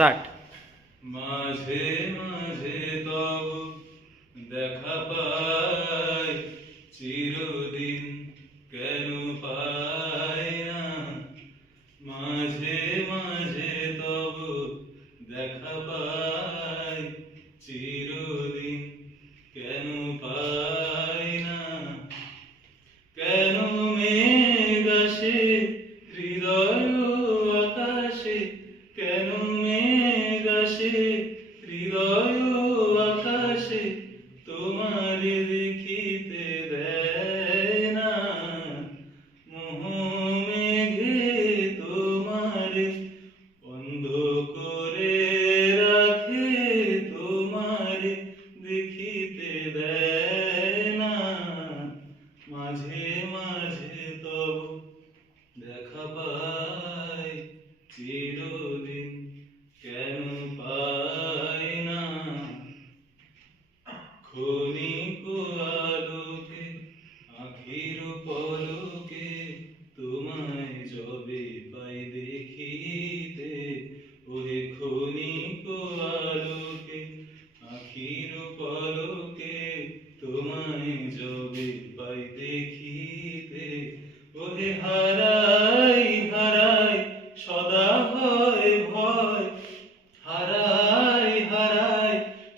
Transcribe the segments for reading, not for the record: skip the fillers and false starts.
Start. মাঝে মাঝে তব দেখা পাই, চিরদিন কেন পাই না। মাঝে মাঝে তব দেখা পাই, চিরদিন কেন পাই না। কেন মেঘ আসে হৃদয় আকাশে, কেন মেঘ আসে হৃদয় আকাশে, তোমারে দেখিতে দেয় না। মোহ মেঘে তোমারে অন্ধ করে রাখে, তোমারে দেখিতে দেয় না। মাঝে মাঝে তব দেখা পাই, চিরদিন কেন পাই না। ক্ষণিক আলোকে আখির পলকে, তোমায় যবে পাই দেখিতে। ওহে ক্ষণিক আলোকে আখির পলকে, তোমায় যবে পাই দেখিতে। ওহে হারাই হারাই সদা হয় ভয়, হারাই হারাই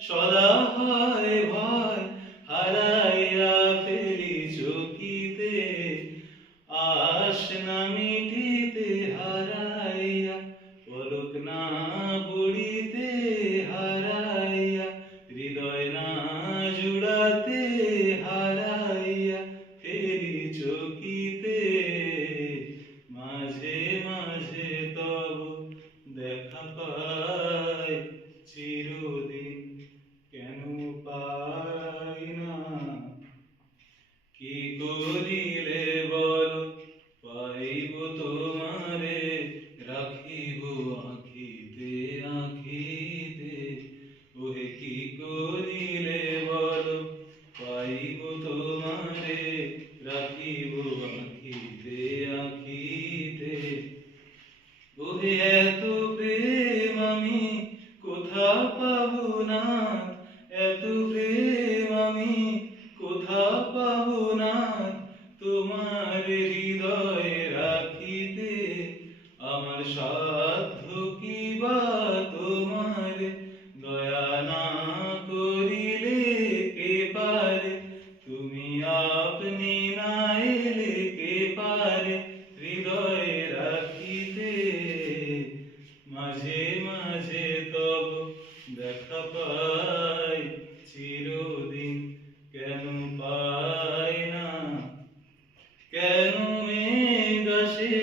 সদা হয় ভয়। হারাইয়া ফেলি চকিতে আশ না মিটিতে, হারাইয়া পলক না পড়িতে, হারাইয়া হৃদয় না জুড়াতে, হারাইয়া ফেরি চকিতে। মাঝে মাঝে তব দেখা পাই, চিরদিন কেন পাই না। কি করিলে বল পাইব তোমারে, রাখিব আঁখিতে আঁখিতে। ওহে কি করিলে বল পাইব তোমারে, রাখিব আঁখিতে আঁখিতে। ওহে এত প্রেম আমি কোথা পাবো না, এত প্রেম আমি কোথা পাবো না। তোমার হৃদয়ে রাখিতে আমার সাধ্য কি বা, তোমার দয়া না করিলে কে পারে। তুমি আপনি না এলে কে পারে হৃদয়ে রাখিতে। মাঝে মাঝে তব দেখা পাই, চিরদিন কেন পাই না। কেন মেঘ আসে